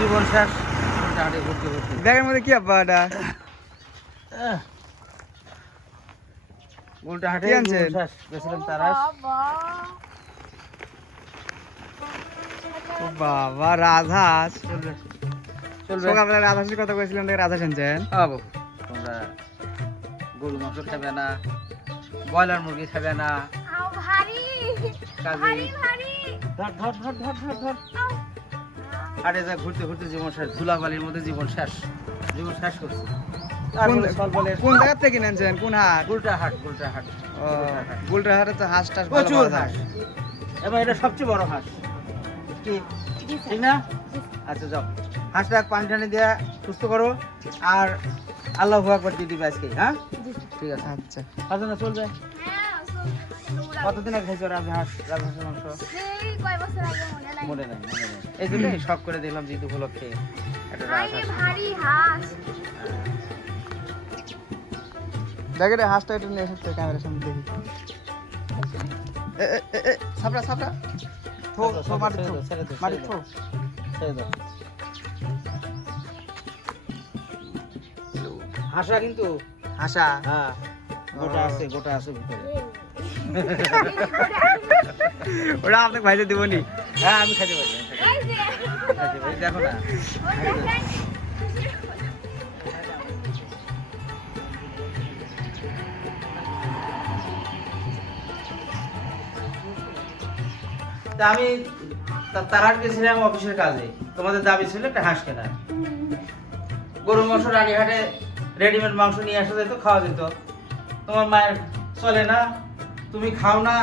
জীবন শেষ। হাঁটে ঘুরতে ঘুরতে ব্যাগের মধ্যে কি আব্বা এটা? উল্টা হাঁটে কি আনছেন? জীবন শেষ। বেছিলাম তারাস। ও বাবা, রাজহাঁস। চলবে চলবে। সকালবেলা রাজহাঁসের কথা কইছিলাম, দেখে রাজহাঁস আনছেন। হ্যাঁ বাবু, তোমরা গরু মাংস খাবে না, ব্রয়লার মুরগি খাবে না, কাজে ধর ধর ধর ধর ধর ধর হাটে যা ঘুরতে ঘুরতে জীবন শেষ। ধুলাবালির মধ্যে জীবন শেষ, জীবন শেষ করছি। তারপরে সলবলে কোন জায়গা থেকে কিনেছেন? কোন হাট? গুলটা হাট, গুলটা হাট। ও, গুলটার হাটে তো হাঁস টাস ভালো প্রচুর পাওয়া যায়। হাঁস, এবং এটা সবচেয়ে বড় হাঁস। কি ঠিক না? আচ্ছা যাও, হাঁসটা পানি টানি দিয়ে সুস্থ করো, আর আল্লাহু আকবার দিয়ে দিবে আজকে। হ্যাঁ ঠিক আছে। আচ্ছা, আচ্ছা না চলবে। কতদিন আগে খাইছো রাজহাঁস? রাজহাঁসের মাংস মনে নাই, মনে নাই। এই জন্য শখ করে দেখলাম যে ঈদ উপলক্ষে একটা রাজহাঁস। দেখে রে হাঁসটা একটু নিয়ে এসেছে ক্যামেরার সামনে দেখি। সাপড়া সাপড়া থো থো, মাটি থো, মাটি থো। ছেড়ে দাও। হাঁসা কিন্তু হাঁসা। হ্যাঁ গোটা আছে, গোটা আছে ভিতরে। ওটা আপনাকে ভাইতে দিবনি। হ্যাঁ আমি খাইতে পারি, খাইতে পারি। দেখো না, তা আমি তারাট গেছিলাম অফিসের কাজে। তোমাদের দাবি ছিল একটা হাঁস কেনার। গরু মাংস রানীহাটে রেডিমেড মাংস নিয়ে আসা যেত, খাওয়া যেত। তোমার মায়ের চলে না, তুমি খাও না,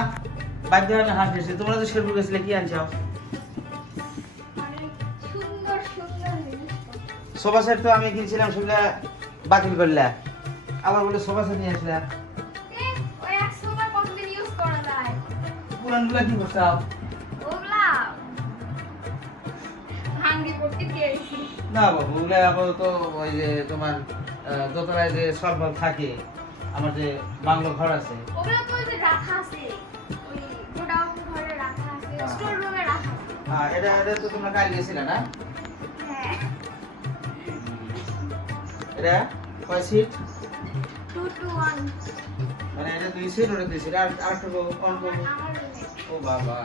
বাধ্য হয়ে আমি হাঁস গেছি। তোমরা তো শেরপুর গেছিলে, কি আনছাও? সোফা সেট তো আমি কিনছিলাম, সেগুলা বাতিল করলা। আবার বলে সোফা সেট নিয়ে আসলা। পুরানগুলা কি করছাও? না বাবু, ওগুলা আপাতত ওই যে তোমার দোতলায় যে সরবল থাকে, আমার যে বাংলো ঘর আছে, এটা এটা তো তোমরা কাল গেছিলে না? এটা কয় সিট? মানে এটা 2 সিট, ওটা 2 সিট। আর একটু কম করবো। ও বাবা,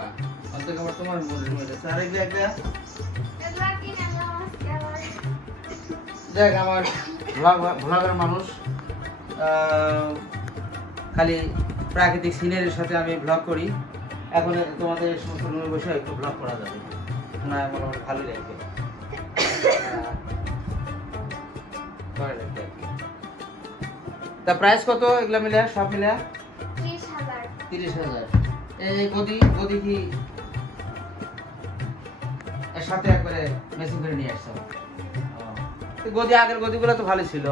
অন্তত আমার তোমার মনের মধ্যে আর এই যে একটা দেখ, আমার ভ্লগার মানুষ, খালি প্রাকৃতিক সিনারির সাথে আমি ব্লগ করি। এখন তোমাদের সমস্ত রুমে বসে একটু ব্লগ করা যাবে না, মোটামুটি ভালো লাগবে। তা প্রাইস কত এগুলা মিলে, সব মিলে? 30,000। এই গদি গদি কি এর সাথে একবারে মেশিন করে নিয়ে আসছো? গদি আগের গদিগুলো তো ভালো ছিল।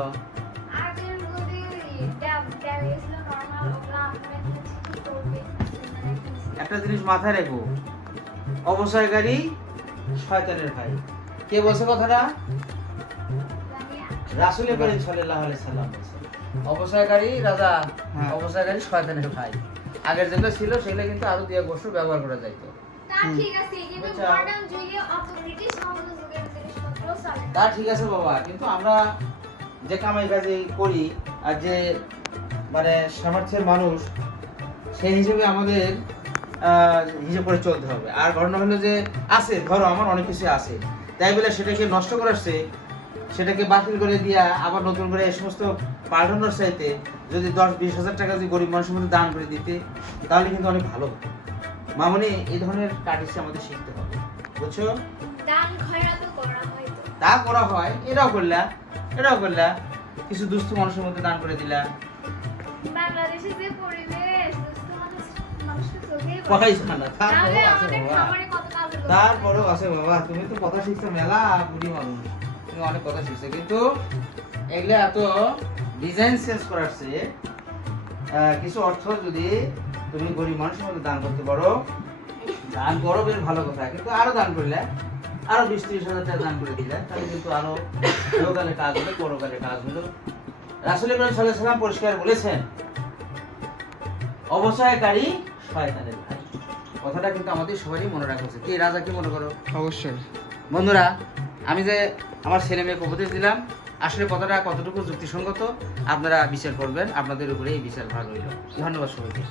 একটা জিনিস মাথায় রেখো, অবসরকারী শয়তানের ভাই। কে বলছে কথাটা? রাসূল করিম সাল্লাল্লাহু আলাইহি সাল্লাম বলছে, অবসরকারী রাজা, অবসরকারী শয়তানের ভাই। আগের যেগুলো ছিল সেগুলো কিন্তু আরো 2 বছর ব্যবহার করা যাইতো। তা ঠিক আছে বাবা, কিন্তু আমরা যে কামাই কাজে করি আর যে মানে সামর্থ্যের মানুষ, সেই হিসেবে আমাদের হিসেব করে চলতে হবে। আর ঘটনা হলো যে আছে, ধরো আমার অনেক কিছু আছে, তাই বলে সেটাকে নষ্ট করাচ্ছে, সেটাকে বাতিল করে দিয়া আবার নতুন করে এই সমস্ত পাল্টানোর চাইতে যদি 10-20 হাজার টাকা যদি গরিব মানুষের মধ্যে দান করে দিতে, তাহলে কিন্তু অনেক ভালো হতো। মামনি, এই ধরনের কাটিসে আমাদের শিখতে হবে, বুঝছো? তা করা হয়, এটাও করলা, এটাও করলা, কিছু দুস্থ মানুষের মধ্যে দান করে দিলা। তারপরেও আছে বাবা, তুমি তো কথা শিখছো, মেলা বুড়ি মানুষ, তুমি অনেক কথা শিখছো, কিন্তু এগুলা এত ডিজাইন চেঞ্জ করার চেয়ে কিছু অর্থ যদি তুমি গরিব মানুষের মধ্যে দান করতে পারো, দান করো, বেশ ভালো কথা। কিন্তু আরো দান করলে, আরো 20-30 হাজার টাকা দান করে দিলে, তাহলে কিন্তু আরো লোকালে কাজ হলো, পরকালে কাজ হলো। রাসূল করিম সাল্লাল্লাহু আলাইহি ওয়াসাল্লাম পরিষ্কার বলেছেন, অবসরকারী শয়তানের ভাই। কথাটা কিন্তু আমাদের সবারই মনে রাখা উচিত। কি রাজা, কি মনে করো? অবশ্যই। বন্ধুরা, আমি যে আমার ছেলে মেয়েকে উপদেশ দিলাম, আসলে কথাটা কতটুকু যুক্তিসঙ্গত আপনারা বিচার করবেন, আপনাদের উপরে এই বিচার ভার রইল। ধন্যবাদ সবাইকে।